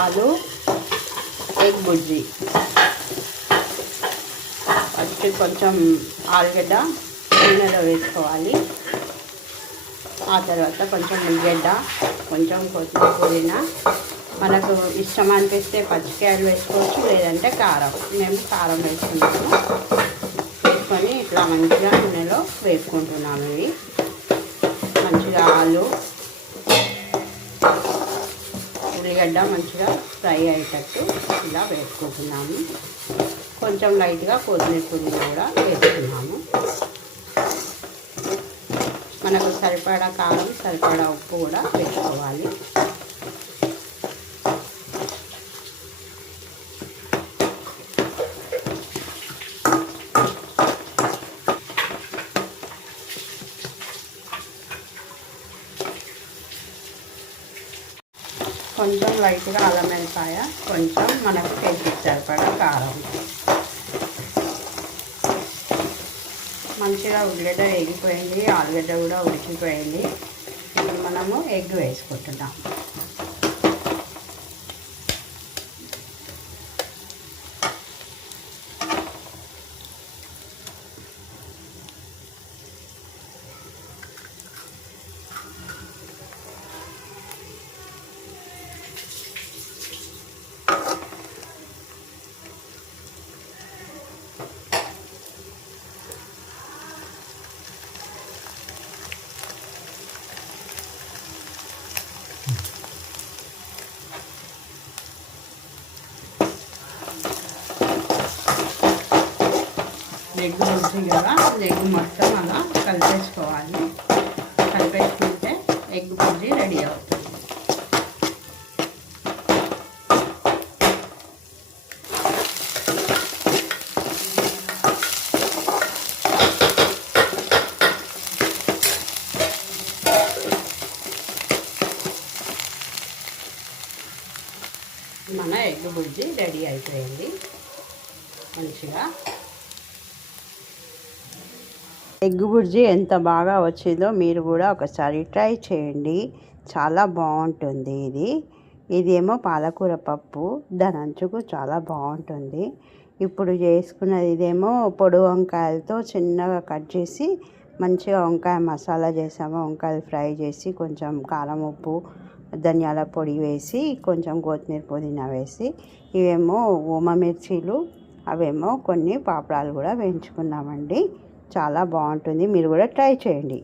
ఆలు ఎగ్ బుజ్జి. ఫస్ట్ కొంచెం ఆలుగడ్డ నూనెలో వేసుకోవాలి. ఆ తర్వాత కొంచెం ఉల్లిగడ్డ, కొంచెం కొత్తిమీర, పుదీనా, మనకు ఇష్టం అనిపిస్తే పచ్చికాయలు వేసుకోవచ్చు, లేదంటే కారం. మేము కారం వేసుకున్నాము. వేసుకొని ఇట్లా మంచిగా నూనెలో వేసుకుంటున్నాము. ఇవి మంచిగా ఆలు ఉల్లిగడ్డ మంచిగా ఫ్రై అయ్యేటట్టు ఇలా వేసుకుంటున్నాము. కొంచెం లైట్గా కొత్తిమీర, పుదీనా కూడా వేసుకున్నాము. మనకు సరిపడా కారం, సరిపడా ఉప్పు కూడా వేసుకోవాలి. కొంచెం లైట్గా అల్లం వెల్లిపాయ, కొంచెం మనకు టేస్ట్కి సరిపడా కారం. మంచిగా ఉల్లిగడ్డ వేగిపోయింది, ఆలుగడ్డ కూడా ఉడికిపోయింది. ఇప్పుడు మనము ఎగ్ వేసుకుంటున్నాం. ఎగ్ ఉంటుంది కదా, ఎగ్ మొత్తం అలా కలిపేసుకోవాలి. కలిపేసుకుంటే ఎగ్ బుజ్జి రెడీ అవుతుంది. మన ఎగ్ బుజ్జి రెడీ అయిపోయింది. మంచిగా ఎగ్ బుర్జీ ఎంత బాగా వచ్చిందో మీరు కూడా ఒకసారి ట్రై చేయండి. చాలా బాగుంటుంది. ఇదేమో పాలకూర పప్పు, దాని అంచుకు చాలా బాగుంటుంది. ఇప్పుడు చేసుకున్నది ఇదేమో పొడి వంకాయలతో చిన్నగా కట్ చేసి మంచిగా వంకాయ మసాలా చేసాము. వంకాయలు ఫ్రై చేసి కొంచెం కారం, ఉప్పు, ధనియాల పొడి వేసి కొంచెం కొత్తిమీర, పుదీనా వేసి, ఇవేమో ఓమ మిర్చీలు, అవేమో కొన్ని పాపడాలు కూడా వేయించుకున్నామండి. చాలా బాగుంటుంది. మీరు కూడా ట్రై చేయండి.